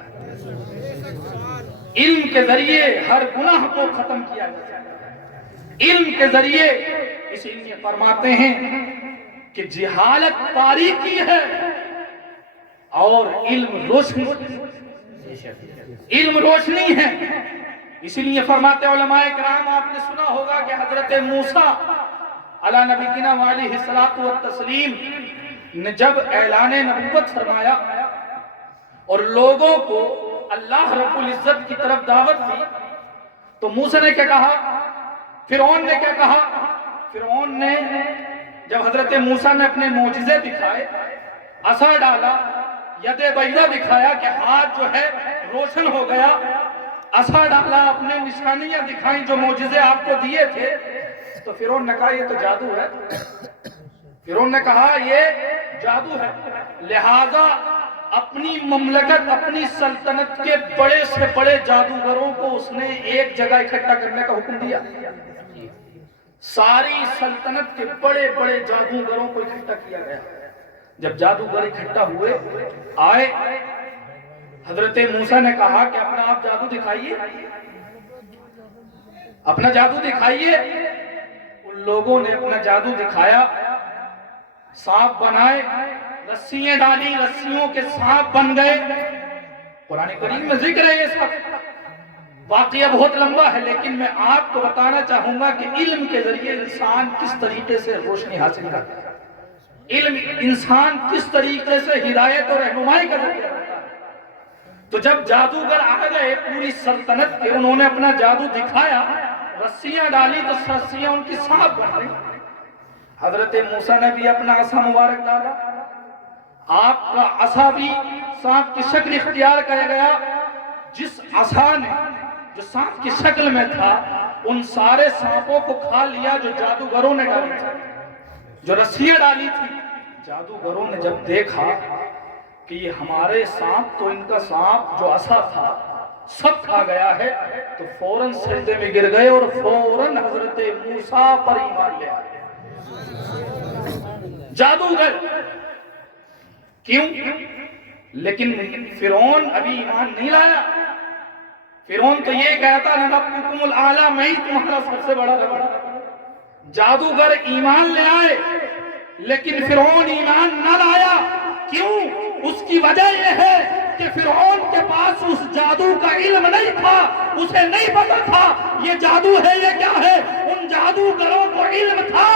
علم کے ذریعے ہر گناہ کو ختم کیا جا سکتا ہے۔ علم کے ذریعے، اسی لیے فرماتے ہیں کہ جہالت تاریکی ہے اور علم روشنی۔ علم روشنی ہے، اسی لیے فرماتے علماء کرام، آپ نے سنا ہوگا کہ حضرت موسیٰ علی نبینا علیہ الصلوۃ والتسلیم نے جب اعلان نبوت فرمایا اور لوگوں کو اللہ رب العزت کی طرف دعوت دی، تو موسیٰ نے کیا کہا، فرعون نے کیا کہا؟ فرعون نے جب حضرت موسیٰ نے اپنے معجزے دکھائے، عصا ڈالا، ید بیضا دکھایا کہ ہاتھ جو ہے روشن ہو گیا، عصا ڈالا، اپنے نشانیاں دکھائیں جو معجزے آپ کو دیے تھے، تو فرعون نے کہا یہ تو جادو ہے۔ فرعون نے کہا یہ جادو ہے، لہذا اپنی مملکت، اپنی سلطنت کے بڑے سے بڑے جادوگروں کو اس نے ایک جگہ اکٹھا کرنے کا حکم دیا۔ ساری سلطنت کے بڑے بڑے جادوگروں کو اکٹھا کیا گیا۔ جب جادوگر اکٹھا ہوئے، آئے، حضرت موسیٰ نے کہا کہ اپنا آپ جادو دکھائیے، اپنا جادو دکھائیے۔ ان لوگوں نے اپنا جادو دکھایا، سانپ بنائے، رسیاں ڈالی، رسیوں کے سانپ بن گئے۔ قرآن کریم میں ذکر ہے یہ سب، واقعہ بہت لمبا ہے، لیکن میں آپ کو بتانا چاہوں گا کہ علم کے ذریعے انسان کس طریقے سے روشنی حاصل کرتا ہے، علم انسان کس طریقے سے ہدایت اور رہنمائی کا ذریعہ ہوتا ہے۔ تو جب جادوگر آ گئے پوری سلطنت کے، انہوں نے اپنا جادو دکھایا، رسیاں ڈالی تو رسیاں ان کی سانپ بن گئی۔ حضرت موسیٰ نے بھی اپنا عصا مبارک ڈالا، آپ کا عصا بھی سانپ کی شکل اختیار کر گیا۔ جس عصا نے جو سانپ کی شکل میں تھا، ان سارے سانپوں کو کھا لیا جو جادوگروں نے ڈالی تھی، جو رسیاں ڈالی تھی۔ جادوگروں نے جب دیکھا کہ یہ ہمارے سانپ تو ان کا سانپ جو عصا تھا سب کھا گیا ہے، تو فوراً سجدے میں گر گئے اور فوراً حضرت موسیٰ پر ایمان لے آئے۔ جادوگر کیوں؟ لیکن فرعون ابھی ایمان نہیں لایا۔ فرعون تو یہ کہتا ہے ربکم الاعلی، میں ہی تمہارا سب سے بڑا رب ہوں۔ جادوگر ایمان لے آئے لیکن فرعون ایمان نہ لایا۔ کیوں؟ اس کی وجہ یہ ہے کہ فرعون کے پاس اس جادو کا علم نہیں تھا، اسے نہیں پتا تھا یہ جادو ہے یہ کیا ہے۔ ان جادوگروں کو علم تھا،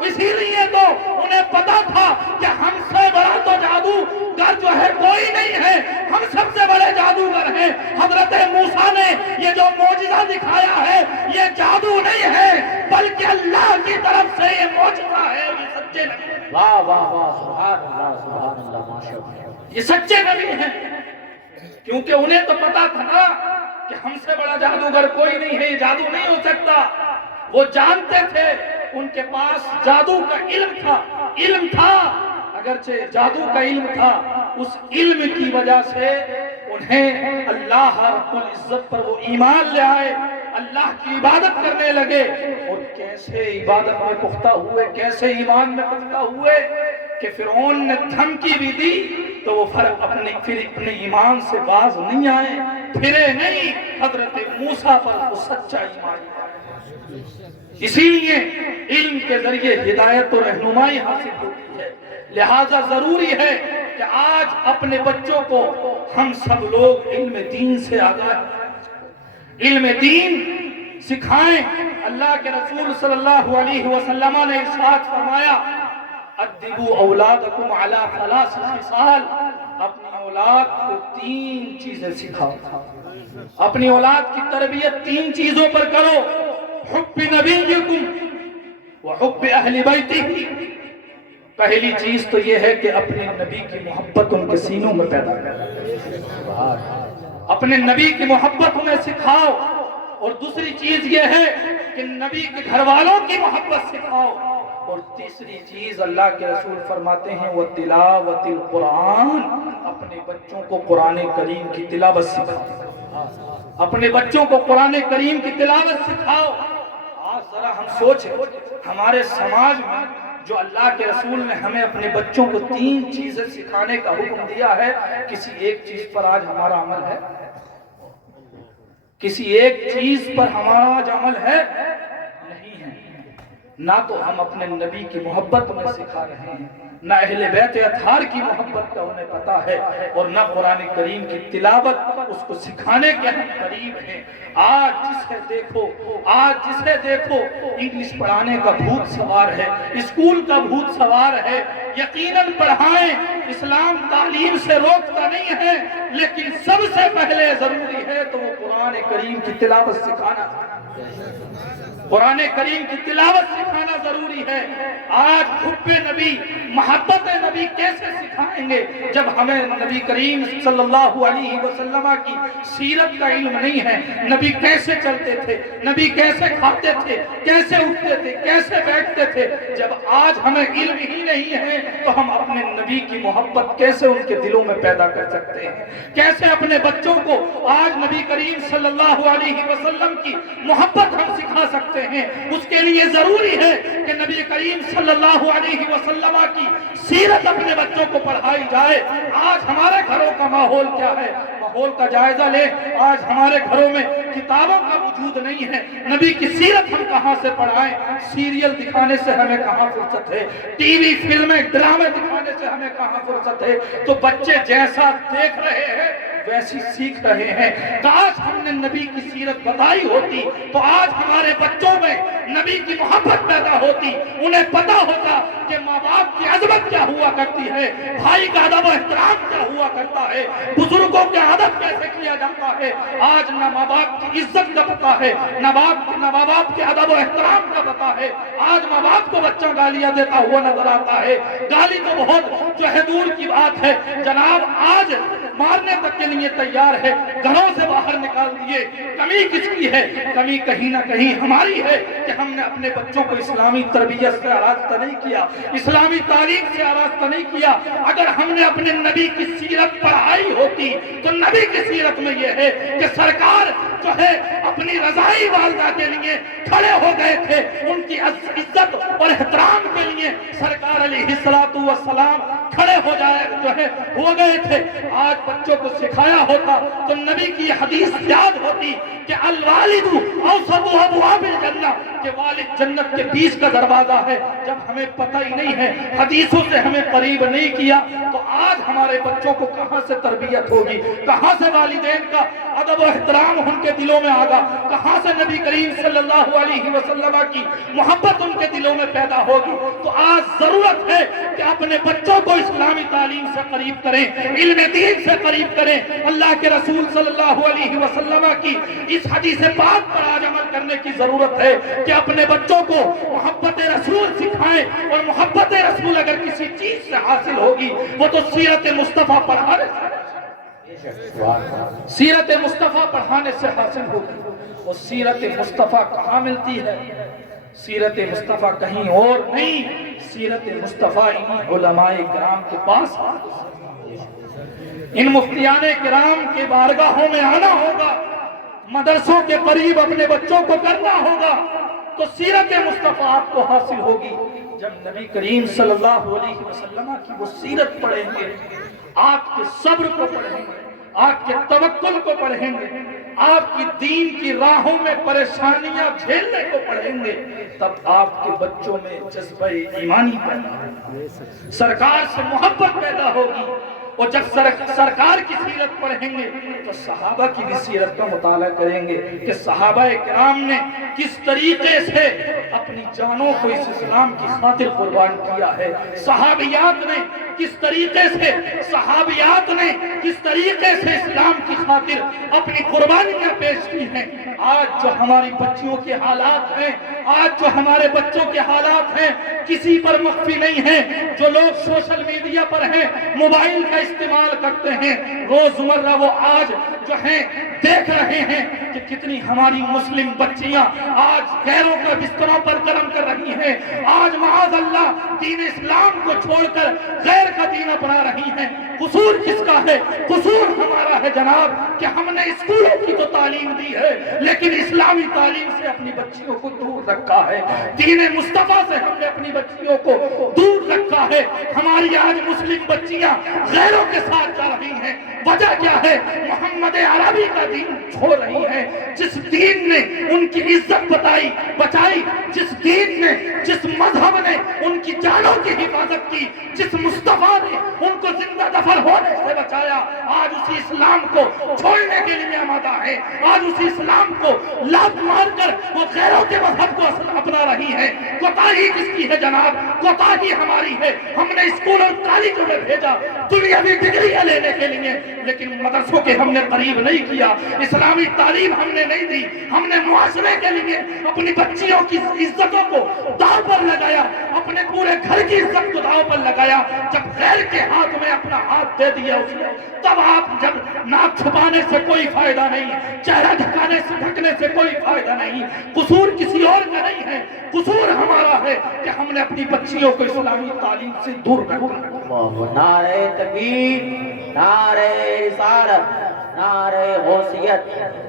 اسی لیے تو انہیں پتا تھا کہ ہم سے بڑا تو جادوگر جو ہے کوئی نہیں ہے، ہم سب سے بڑے جادوگر ہیں۔ حضرت موسیٰ نے یہ جو معجزہ دکھایا ہے یہ جادو نہیں ہے، بلکہ اللہ کی طرف سے یہ معجزہ ہے، یہ سچے نبی۔ واہ واہ واہ، سبحان اللہ، ماشاءاللہ، یہ سچے نبی ہیں، کیونکہ انہیں تو پتا تھا کہ ہم سے بڑا جادوگر کوئی نہیں ہے، یہ جادو نہیں ہو سکتا۔ وہ جانتے تھے، ان کے پاس جادو کا علم تھا، اگرچہ جادو کا علم تھا، اس علم کی وجہ سے انہیں اللہ رب العزت پر وہ ایمان لے آئے، اللہ کی عبادت کرنے لگے۔ اور کیسے عبادت میں پختہ ہوئے، کیسے ایمان میں پختہ ہوئے کہ فرعون نے دھمکی بھی دی تو وہ پھر اپنے ایمان سے باز نہیں آئے، پھرے نہیں، حضرت موسیٰ پر وہ سچا ایمان آئے۔ اسی لیے علم کے ذریعے ہدایت و رہنمائی حاصل ہوتی ہے۔ لہذا ضروری ہے کہ آج اپنے بچوں کو ہم سب لوگ علم دین سے آگاہ، علم دین سکھائیں۔ اللہ کے رسول صلی اللہ علیہ وسلم نے ارشاد فرمایا، ادبوا اولادکم علی ثلاث خصال، اپنی اولاد کو 3 چیزیں سکھاؤ، اپنی اولاد کی تربیت 3 چیزوں پر کرو، حب نبیکم وحب اہل بیتہ۔ پہلی چیز تو یہ ہے کہ اپنے نبی کی محبت ان کے سینوں میں پیدا کرو، اپنے نبی کی محبت انہیں سکھاؤ۔ اور دوسری چیز یہ ہے کہ نبی کے گھر والوں کی محبت سکھاؤ۔ اور تیسری چیز اللہ کے رسول فرماتے ہیں وَتِلَاوَةِ الْقُرْآنِ، اپنے بچوں کو قرآن کریم کی تلاوت سکھاؤ، اپنے بچوں کو قرآن کریم کی تلاوت سکھاؤ۔ آج ذرا ہم سوچیں، ہمارے سماج میں جو اللہ کے رسول نے ہمیں اپنے بچوں کو 3 چیزیں سکھانے کا حکم دیا ہے، کسی ایک چیز پر آج ہمارا عمل ہے؟ کسی ایک چیز پر ہمارا آج عمل ہے؟ نہیں ہے۔ نہ تو ہم اپنے نبی کی محبت میں سکھا رہے ہیں، نہ اہل بیت اطہار کی محبت کا انہیں پتا ہے، اور نہ قرآن کریم کی تلاوت اس کو سکھانے کے ہم قریب ہیں۔ آج جسے دیکھو انگلش پڑھانے کا بھوت سوار ہے، اسکول کا بھوت سوار ہے۔ یقیناً پڑھائیں، اسلام تعلیم سے روکتا نہیں ہے، لیکن سب سے پہلے ضروری ہے تو وہ قرآن کریم کی تلاوت سکھانا، قرآن کریم کی تلاوت سکھانا ضروری ہے۔ آج حب نبی، محبت نبی کیسے سکھائیں گے جب ہمیں نبی کریم صلی اللہ علیہ وسلم کی سیرت کا علم نہیں ہے؟ نبی کیسے چلتے تھے، نبی کیسے کھاتے تھے، کیسے اٹھتے تھے، کیسے بیٹھتے تھے؟ جب آج ہمیں علم ہی نہیں ہے تو ہم اپنے نبی کی محبت کیسے ان کے دلوں میں پیدا کر سکتے ہیں؟ کیسے اپنے بچوں کو آج نبی کریم صلی اللہ علیہ وسلم کی محبت ہم سکھا سکتے ہیں؟ اس کے لیے ضروری ہے کہ نبی کریم صلی اللہ علیہ وسلم کی سیرت اپنے بچوں کو پڑھائی جائے۔ آج ہمارے گھروں کا ماحول کیا ہے؟ ماحول کا جائزہ لیں۔ آج ہمارے گھروں میں کتابوں کا وجود نہیں ہے، نبی کی سیرت ہم کہاں سے پڑھائیں؟ سیریل دکھانے سے ہمیں کہاں فرصت ہے؟ ٹی وی فلمیں ڈرامے دکھانے سے ہمیں کہاں فرصت ہے؟ تو بچے جیسا دیکھ رہے ہیں ویسی سیکھ رہے ہیں۔ کاش ہم نے نبی کی سیرت بتائی ہوتی تو آج ہمارے بچوں میں نبی کی محبت پیدا ہوتی، انہیں پتا ہوتا کہ ماں باپ کی عظمت کیا ہوا کرتی ہے، بھائی کا ادب و احترام کیا ہوا کرتا ہے، بزرگوں کے ادب کیسے کیا جاتا ہے۔ آج نہ ماں باپ کی عزت کا پتا ہے، نہ ماں باپ کے ادب و احترام کا پتا ہے۔ آج ماں باپ کو بچہ گالیاں دیتا ہوا نظر آتا ہے، گالی تو بہت جو ہے دور کی بات ہے، جناب آج مارنے تک کے لیے تیار ہے، گھروں سے باہر نکال دیے۔ کمی کس کی ہے؟ کمی کہیں نہ کہیں ہماری ہے کہ ہم نے اپنے بچوں کو اسلامی تربیت سے آراستہ نہیں کیا، اسلامی تعلیم سے آراستہ نہیں کیا۔ اگر ہم نے اپنے نبی کی سیرت پڑھائی ہوتی تو نبی کی سیرت میں یہ ہے کہ سرکار جو ہے اپنی رضائی والدہ کے لیے کھڑے ہو گئے تھے، ان کی عزت اور احترام کے لیے سرکار علیہ السلام کھڑے ہو گئے تھے۔ آج بچوں کو سکھایا ہوتا تو نبی کی حدیث یاد ہوتی کہ الوالد اوسط ابواب الجنہ، کہ والد جنت کے بیچ کا دروازہ ہے۔ جب ہمیں پتہ ہی نہیں ہے، حدیثوں سے ہمیں قریب نہیں کیا، تو آج ہمارے بچوں کو کہاں سے تربیت ہوگی؟ کہاں سے والدین کا ادب و احترام ان کے دلوں میں آگا؟ کہاں سے نبی کریم صلی اللہ علیہ وسلم کی محبت ان کے دلوں میں پیدا ہوگی؟ تو آج ضرورت ہے کہ اپنے بچوں کو اسلامی تعلیم سے قریب کریں، علم دین سے قریب کریں۔ اللہ کے رسول صلی اللہ علیہ وسلم کی اس حدیث پاک پر آج عمل کرنے کی ضرورت ہے کہ اپنے بچوں کو محبت رسول سکھائیں، اور محبت رسول اگر کسی چیز سے حاصل ہوگی وہ تو سیرت مصطفیٰ پڑھانے سیرت مصطفیٰ پڑھانے سے حاصل ہوگی۔ اور سیرت مصطفیٰ کہاں ملتی ہے؟ سیرت مصطفیٰ کہیں اور نہیں، سیرت مصطفیٰ انہی علماء کرام کے پاس، ان مفتیان کرام کے بارگاہوں میں آنا ہوگا، مدرسوں کے قریب اپنے بچوں کو کرنا ہوگا، تو سیرت مصطفیٰ آپ کو حاصل ہوگی۔ جب نبی کریم صلی اللہ علیہ وسلم کی وہ سیرت پڑھیں گے، آپ کے صبر کو پڑھیں گے، آپ کے توکل کو پڑھیں گے، آپ کی دین کی راہوں میں پریشانیاں جھیلنے کو پڑھیں گے، تب آپ کے بچوں میں جذبہ ایمانی پیدا ہوگا، سرکار سے محبت پیدا ہوگی۔ اور جب سرکار کی سیرت پڑھیں گے تو صحابہ کی بھی سیرت کا مطالعہ کریں گے کہ صحابہ کرام نے کس طریقے سے اپنی جانوں کو اس اسلام کی خاطر قربان کیا ہے، صحابیات نے کس طریقے سے اسلام کی خاطر اپنی قربانیاں پیش کی ہیں۔ آج جو ہماری بچیوں کے حالات ہیں، آج جو ہمارے بچوں کے حالات ہیں، کسی پر مخفی نہیں ہیں۔ جو لوگ سوشل میڈیا پر ہیں، موبائل کا استعمال کرتے ہیں، روزمرہ وہ آج جو ہیں دیکھ رہے ہیں کہ کتنی ہماری مسلم بچیاں آج غیروں کا بستروں پر کرم کر رہی ہیں، آج معاذ اللہ دین اسلام کو چھوڑ کر غیر کا دین اپنا رہی ہیں۔ قصور کس کا ہے؟ قصور ہمارا ہے جناب کہ ہم نے اسکولوں کی تو تعلیم دی ہے لیکن اسلامی تعلیم سے اپنی بچیوں کو دور رکھا ہے، دین مصطفیٰ سے ہم نے اپنی بچیوں کو دور رکھا ہے۔ ہماری آج مسلم بچیاں غیروں کے ساتھ جا رہی ہیں، وجہ کیا ہے؟ محمد عربی کا دین چھوڑ رہی ہے، جس دین نے ان کی عزت بچائی، جس دین نے، جس مذہب نے ان کی جانوں کی حفاظت کی، جس مصطفیٰ نے ان کو زندہ دفن ہونے سے بچایا، آج اسی اسلام کو چھوڑنے کے لیے آمادہ ہے، آج اسی اسلام کو لات مار کر وہ غیروں کے مذہب کو اپنا رہی ہے۔ کوتاہی کس کی ہے جناب؟ کوتاہی ہماری ہے۔ ہم نے اسکول اور کالجوں میں بھیجا دنیاوی ڈگریاں لینے کے لیے، لیکن مدرسوں کے ہم نے قریب نہیں کیا، اسلامی تعلیم ہم نے نہیں دی، ہم نے معاشرے کے لیے اپنی بچیوں کی عزتوں کو داؤ پر لگایا، اپنے پورے گھر کی عزت کو داؤ پر لگایا۔ جب غیر کے ہاتھ میں اپنا ہاتھ دے دیا اس نے، تب آپ جب ناک چھپانے سے کوئی فائدہ نہیں، چہرہ ڈھکنے سے کوئی فائدہ نہیں، قصور کسی اور کا نہیں ہے، قصور ہمارا ہے کہ ہم نے اپنی بچیوں کو اسلامی تعلیم سے دور رکھا۔ نعرہ تکبیر، نعرہ رسالت، نعرہ غوثیت،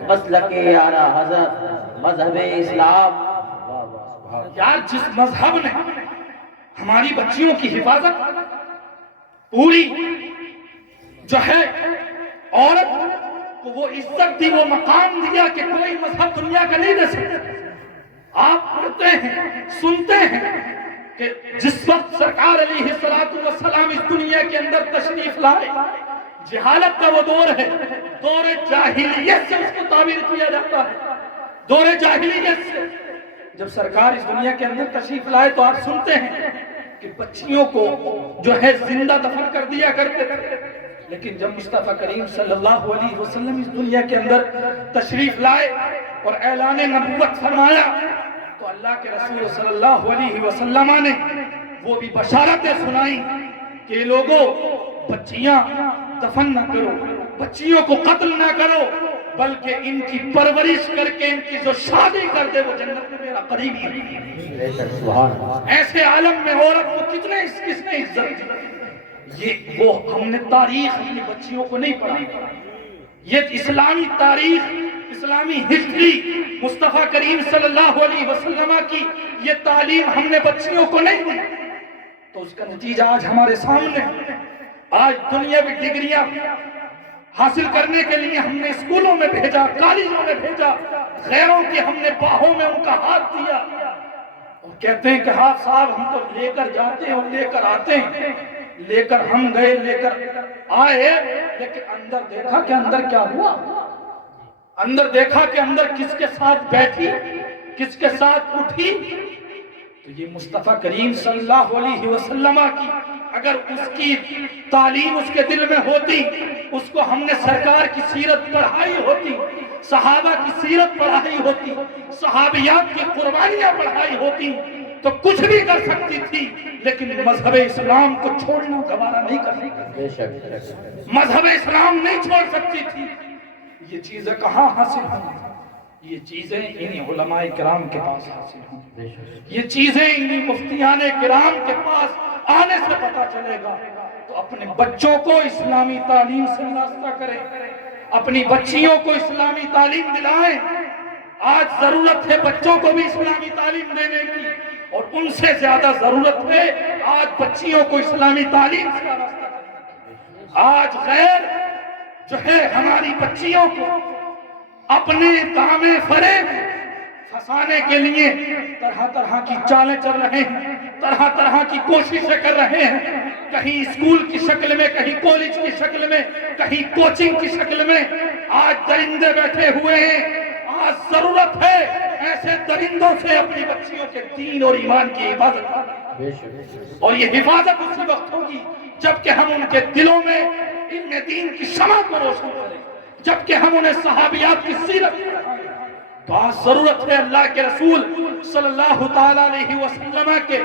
مسلک اعلیٰ حضرت، مذہب اسلام۔ یار جس مذہب نے ہماری بچیوں کی حفاظت پوری جو ہے، عورت کو وہ عزت دی، وہ مقام دیا کہ کوئی مذہب دنیا کا نہیں دے سکتا۔ آپ پڑھتے ہیں، سنتے ہیں کہ جس وقت سرکار علیہ السلام اس دنیا کے اندر تشریف لائے، جہالت کا وہ دور ہے، دور جاہلیت سے اس کو تعبیر کیا جاتا ہے، دور جاہلیت سے جب سرکار اس دنیا کے اندر تشریف لائے تو آپ سنتے ہیں کہ بچیوں کو جو ہے زندہ دفن کر دیا کرتے تھے، لیکن جب مصطفیٰ کریم صلی اللہ علیہ وسلم اس دنیا کے اندر تشریف لائے اور اعلان نبوت فرمایا تو اللہ کے رسول صلی اللہ علیہ وسلم نے وہ بھی بشارتیں سنائیں کہ لوگوں بچیاں دفن نہ کرو، بچیوں کو قتل نہ کرو، بلکہ ان کی پرورش کر کے ان کی جو شادی کر دے وہ جنت میں میرا قریبی ہے۔ ایسے عالم میں عورت کو کس نے عزت دی؟ یہ وہ ہم نے تاریخ اپنی بچیوں کو نہیں پڑھائی، یہ اسلامی تاریخ، اسلامی ہسٹری، مصطفیٰ کریم صلی اللہ علیہ وسلم کی یہ تعلیم ہم نے بچیوں کو نہیں دی، تو اس کا نتیجہ آج ہمارے سامنے۔ آج دنیاوی ڈگریاں حاصل کرنے کے لیے ہم نے اسکولوں میں بھیجا، کالجوں میں بھیجا، غیروں کی ہم نے باہوں میں ان کا ہاتھ دیا اور کہتے ہیں کہ حافظ صاحب ہم تو لے کر جاتے ہیں اور لے کر آتے ہیں، لے کر ہم گئے، لے کر آئے، لیکن اندر دیکھا کہ اندر کیا ہوا، اندر دیکھا کہ اندر کس کے ساتھ بیٹھی، کس کے ساتھ اٹھی۔ تو یہ مصطفیٰ کریم صلی اللہ علیہ وسلم کی اگر اس کی تعلیم اس کے دل میں ہوتی، اس کو ہم نے سرکار کی سیرت پڑھائی ہوتی، صحابہ کی سیرت پڑھائی ہوتی، صحابیات کی قربانیاں پڑھائی ہوتی تو کچھ بھی کر سکتی تھی، لیکن مذہب اسلام کو چھوڑنا گوارا نہیں کر سکتی، مذہب اسلام نہیں چھوڑ سکتی تھی۔ یہ چیزیں کہاں حاصل ہوں؟ یہ چیزیں انہی علماء کرام کے پاس حاصل ہوں، یہ چیزیں انہی مفتیان کرام کے پاس آنے سے پتہ چلے گا۔ تو اپنے بچوں کو اسلامی تعلیم سے وابستہ کریں، اپنی بچیوں کو اسلامی تعلیم دلائیں۔ آج ضرورت ہے بچوں کو بھی اسلامی تعلیم دینے کی، اور ان سے زیادہ ضرورت ہے آج بچیوں کو اسلامی تعلیم سے وابستہ کرنے کی۔ آج غیر جو ہے ہماری بچیوں کو اپنے دام فریب پھنسانے کے لیے طرح طرح کی چالیں چل رہے ہیں، طرح طرح کی کوششیں کر رہے ہیں، کہیں اسکول کی شکل میں، کہیں کالج کی شکل میں، کہیں کوچنگ کی شکل میں آج درندے بیٹھے ہوئے ہیں۔ آج ضرورت ہے ایسے درندوں سے اپنی بچیوں کے دین اور ایمان کی حفاظت کرنا، اور یہ حفاظت اسی وقت ہوگی جبکہ ہم ان کے دلوں میں علم دین کی شمع کو روشن کریں، جبکہ ہم انہیں صحابیات کی سیرت پڑھائیں۔ تو آج ضرورت ہے اللہ کے رسول صلی اللہ تعالیٰ علیہ وسلم کے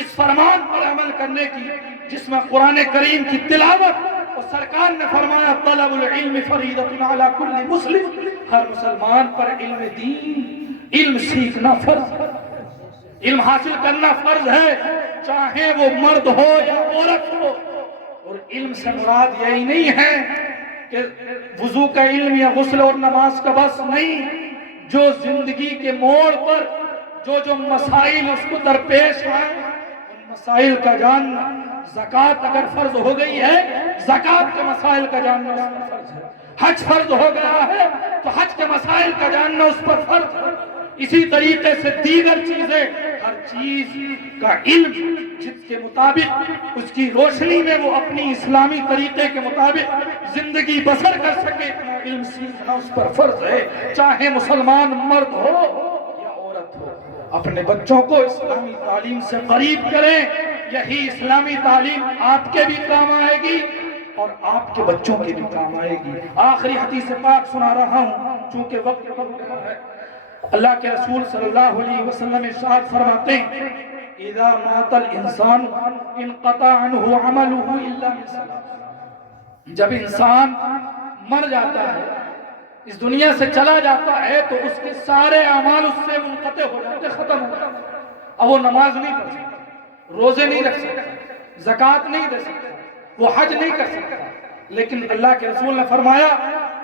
اس فرمان پر عمل کرنے کی جس میں قرآن کریم کی تلاوت، اور سرکار نے فرمایا طلب العلم فریضۃ علی کل مسلم، ہر مسلمان پر علم دین، علم سیکھنا فرض ہے، علم حاصل کرنا فرض ہے، چاہے وہ مرد ہو یا عورت ہو۔ اور علم سے مراد یہی نہیں ہے کہ وضو کا علم یا غسل اور نماز کا بس نہیں، جو زندگی کے موڑ پر جو مسائل اس کو درپیش ہیں ان مسائل کا جاننا، زکوٰۃ اگر فرض ہو گئی ہے زکوٰۃ کے مسائل کا جاننا اس پر فرض ہے، حج فرض ہو گیا ہے تو حج کے مسائل کا جاننا اس پر فرض ہے، اسی طریقے سے دیگر چیزیں، ہر چیز کا علم جس کے مطابق اس کی روشنی میں وہ اپنی اسلامی طریقے کے مطابق زندگی بسر کر سکے اتنا علم سیکھنا اس پر فرض ہے، چاہے مسلمان مرد ہو یا عورت ہو۔ اپنے بچوں کو اسلامی تعلیم سے قریب کریں، یہی اسلامی تعلیم آپ کے بھی کام آئے گی اور آپ کے بچوں کے بھی کام آئے گی۔ آخری حدیث پاک سنا رہا ہوں چونکہ وقت کم ہے۔ اللہ کے رسول صلی اللہ علیہ وسلم ارشاد فرماتے ہیں اذا مات الانسان انقطع عنہ عمله الا من ثلاث، جب انسان مر جاتا ہے، اس دنیا سے چلا جاتا ہے تو اس کے سارے اعمال اس سے منقطع ہو جاتے، ختم ہو جاتے۔ اب وہ نماز نہیں پڑھ سکتا، روزے نہیں رکھ سکتا، زکوٰۃ نہیں دے سکتا، وہ حج نہیں کر سکتا، لیکن اللہ کے رسول نے فرمایا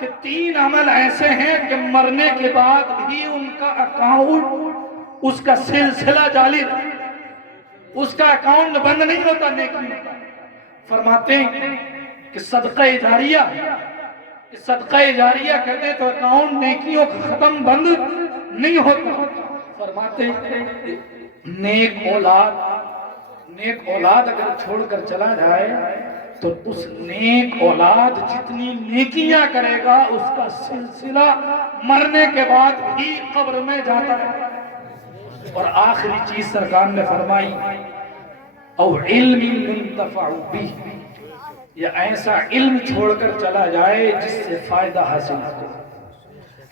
کہ 3 عمل ایسے ہیں کہ مرنے کے بعد بھی ان کا اکاؤنٹ، اس کا سلسلہ جاری رہتا، اس کا اکاؤنٹ بند نہیں ہوتا نیکیوں کا۔ فرماتے ہیں کہ صدقہ جاریہ، صدقہ جاریہ کہتے ہیں تو اکاؤنٹ نیکیوں کا ختم بند نہیں ہوتا۔ فرماتے ہیں نیک اولاد اگر چھوڑ کر چلا جائے تو اس نیک اولاد جتنی نیکیاں کرے گا اس کا سلسلہ مرنے کے بعد بھی قبر میں جاتا ہے۔ اور آخری چیز سرکار نے فرمائی او علم ينتفع به، یا ایسا علم چھوڑ کر چلا جائے جس سے فائدہ حاصل ہو۔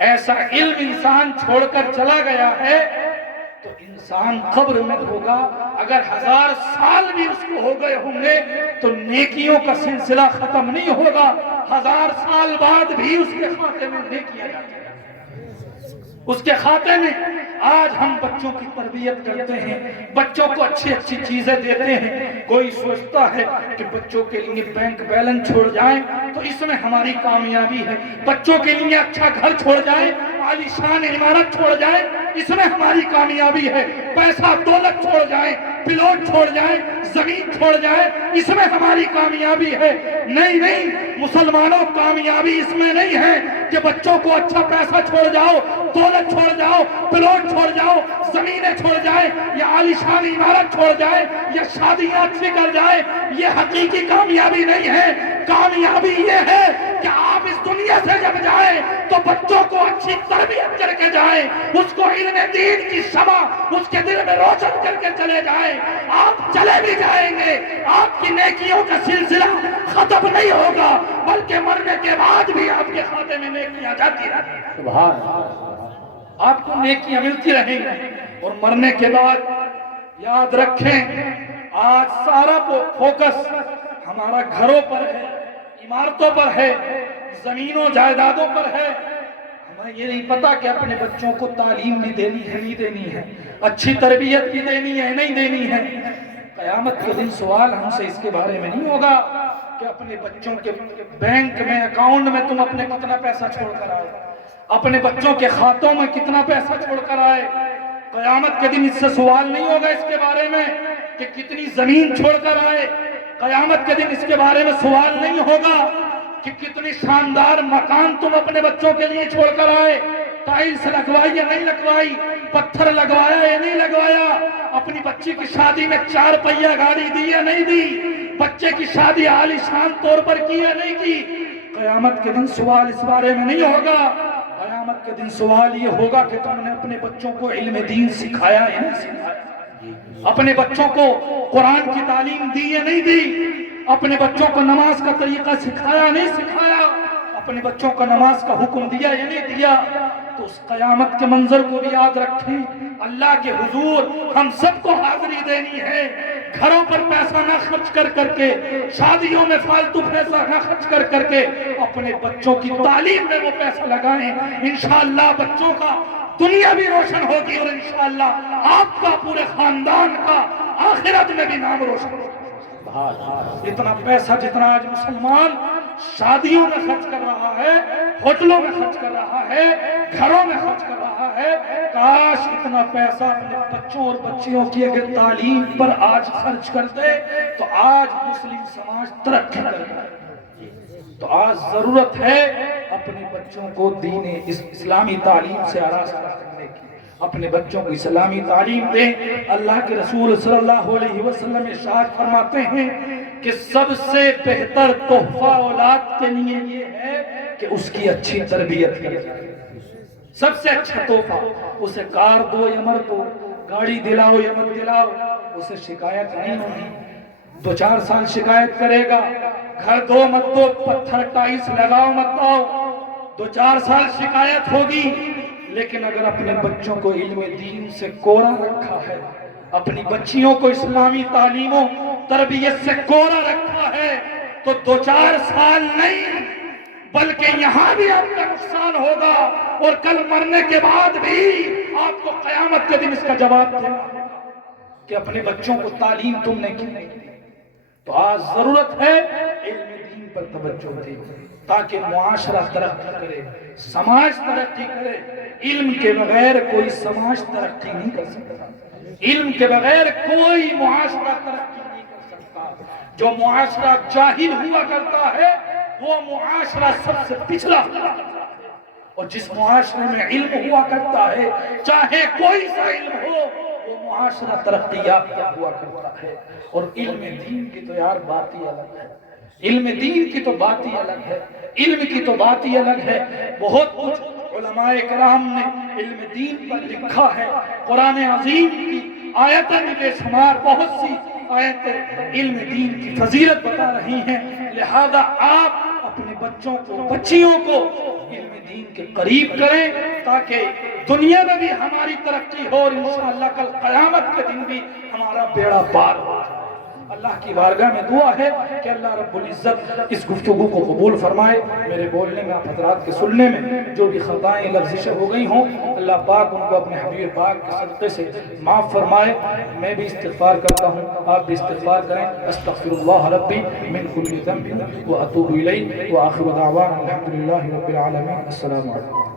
ایسا علم انسان چھوڑ کر چلا گیا ہے تو انسان قبر میں ہوگا، اگر 1000 سال بھی اس کو ہو گئے ہوں گے تو نیکیوں کا سلسلہ ختم نہیں ہوگا، 1000 سال بعد بھی اس کے خاتے میں نیکیاں جاتی ہیں۔ اس کے خاتے میں آج ہم بچوں کی تربیت کرتے ہیں، بچوں کو اچھی اچھی چیزیں دیتے ہیں، کوئی سوچتا ہے کہ بچوں کے لیے بینک بیلنس چھوڑ جائیں تو اس میں ہماری کامیابی ہے، بچوں کے لیے اچھا گھر چھوڑ جائیں، عالی شان عمارت چھوڑ جائیں، اس میں ہماری کامیابی ہے، پیسہ دولت چھوڑ جائیں، پلاٹ چھوڑ جائیں، زمین چھوڑ جائیں، اس میں ہماری کامیابی ہے۔ نہیں، مسلمانوں کامیابی اس میں نہیں ہے کہ بچوں کو اچھا پیسہ چھوڑ جاؤ، دولت چھوڑ جاؤ، پلاٹ چھوڑ جاؤ، زمینیں چھوڑ جائیں، یا عالی شان عمارت چھوڑ جائیں، یا شادیاں اچھی کر جائیں، یہ حقیقی کامیابی نہیں ہے۔ کامیابی یہ ہے کہ آپ اس دنیا سے جب جائیں تو بچوں کو اچھی تربیت کر کے جائیں، اس کو علم دین کی شمع اس کے دل میں روشن کر کے چلے جائیں۔ آپ چلے بھی جائیں گے، آپ کی نیکیوں کا سلسلہ ختم نہیں ہوگا، بلکہ مرنے کے بعد بھی آپ کے خاتے میں نیکیاں جاتی رہیں گی۔ سبحان اللہ، آپ کو نیکیاں ملتی رہیں گی، اور مرنے کے بعد یاد رکھیں آج سارا فوکس ہمارا گھروں پر ہے، عمارتوں پر ہے، زمینوں جائیدادوں پر ہے، ہمیں یہ نہیں پتا کہ اپنے بچوں کو تعلیم بھی دینی ہے نہیں دینی ہے، اچھی تربیت بھی دینی ہے نہیں دینی ہے۔ قیامت کے دن سوال ہم سے اس کے بارے میں نہیں ہوگا کہ اپنے بچوں کے بینک میں اکاؤنٹ میں تم اپنے کتنا پیسہ چھوڑ کر آئے، اپنے بچوں کے خاتوں میں کتنا پیسہ چھوڑ کر آئے۔ قیامت کے دن اس سے سوال نہیں ہوگا اس کے بارے میں کہ کتنی زمین چھوڑ کر آئے، قیامت کے دن اس کے بارے میں سوال نہیں ہوگا کہ کتنی شاندار مکان تم اپنے بچوں کے لیے چھوڑ کر آئے، ٹائلز لگوائی یا نہیں لگوائی، پتھر لگوایا یا نہیں لگوایا، اپنی بچی کی شادی میں 4 پہیہ گاڑی دی یا نہیں دی، بچے کی شادی عالی شان طور پر کی یا نہیں کی۔ قیامت کے دن سوال اس بارے میں نہیں ہوگا، قیامت کے دن سوال یہ ہوگا کہ تم نے اپنے بچوں کو علم دین سکھایا یا نہیں سکھایا، اپنے بچوں کو قرآن کی تعلیم دی یا نہیں دی، اپنے بچوں کو نماز کا طریقہ سکھایا نہیں سکھایا، اپنے بچوں کو نماز کا حکم دیا یا نہیں دیا۔ تو اس قیامت کے منظر کو بھی یاد رکھیں، اللہ کے حضور ہم سب کو حاضری دینی ہے۔ گھروں پر پیسہ نہ خرچ کر کے، شادیوں میں فالتو پیسہ نہ خرچ کر کے، اپنے بچوں کی تعلیم میں وہ پیسہ لگائیں، انشاءاللہ بچوں کا دنیا بھی روشن ہوگی اور انشاءاللہ آپ کا پورے خاندان کا آخرت میں بھی نام روشن ہوگا۔ اتنا پیسہ جتنا آج مسلمان شادیوں میں خرچ کر رہا ہے، ہوٹلوں میں خرچ کر رہا ہے، گھروں میں خرچ کر رہا ہے. کاش اتنا پیسہ اپنے بچوں اور بچیوں کی اگر تعلیم پر آج خرچ کرتے تو آج مسلم سماج ترقی کرتا. تو آج ضرورت ہے اپنے بچوں کو دین اسلامی تعلیم سے آراستہ کرنے کی. اپنے بچوں کو اسلامی تعلیم دیں. اللہ کے رسول صلی اللہ علیہ وسلم ارشاد فرماتے ہیں کہ سب سے بہتر تحفہ اولاد کے لیے یہ ہے کہ اس کی اچھی تربیت کی جائے. سب سے اچھا تحفہ. اسے کار دو یا مر دو، گاڑی دلاؤ یا مت دلاؤ، اسے شکایت نہیں ہوگی. 2-4 سال شکایت کرے گا، گھر دو مت دو، پتھر ٹائلس لگاؤ مت آؤ، 2-4 سال شکایت ہوگی. لیکن اگر اپنے بچوں کو علم دین سے کورا رکھا ہے، اپنی بچیوں کو اسلامی تعلیم و تربیت سے کورا رکھا ہے، تو 2-4 سال نہیں بلکہ یہاں بھی آپ کا نقصان ہوگا اور کل مرنے کے بعد بھی آپ کو قیامت کے دن اس کا جواب دینا کہ اپنے بچوں کو تعلیم تم نے کی نہیں. تو آج ضرورت ہے علم دین پر توجہ دے تاکہ معاشرہ ترقی کرے، سماج ترقی کرے. علم کے بغیر کوئی سماج ترقی نہیں کر سکتا. علم کے بغیر کوئی معاشرہ ترقی نہیں کر سکتا. جو معاشرہ جاہل ہوا کرتا ہے وہ معاشرہ سب سے پچھڑا ہوا کرتا ہے، اور جس معاشرے میں علم ہوا کرتا ہے چاہے کوئی سا علم ہو وہ معاشرہ ترقی یافتہ ہوا کرتا ہے. اور علم دین کی تو یار بات ہی الگ ہے. علم دین کی تو بات ہی الگ ہے. علم کی تو بات ہی الگ ہے. بہت کچھ علماء کرام نے علم دین پر لکھا ہے. قرآن عظیم کی آیتیں بے شمار بہت سی آیتیں علم دین کی فضیلت بتا رہی ہیں. لہذا آپ اپنے بچوں کو بچیوں کو علم دین کے قریب کریں تاکہ دنیا میں بھی ہماری ترقی ہو اور انشاءاللہ کل قیامت کے دن بھی ہمارا بیڑا پار ہو. اللہ کی بارگاہ میں دعا ہے کہ اللہ رب العزت اس گفتگو کو قبول فرمائے. میرے بولنے میں آپ حضرات کے سننے میں جو بھی خطائیں لفظشیں ہو گئی ہوں اللہ پاک ان کو اپنے حبیب پاک کے صدقے سے معاف فرمائے. میں بھی استغفار کرتا ہوں، آپ بھی استغفار کریں. استغفر اللہ ربی من کل ذنب واتوب الیہ واخر دعوانا الحمد للہ رب العالمین. السلام علیکم.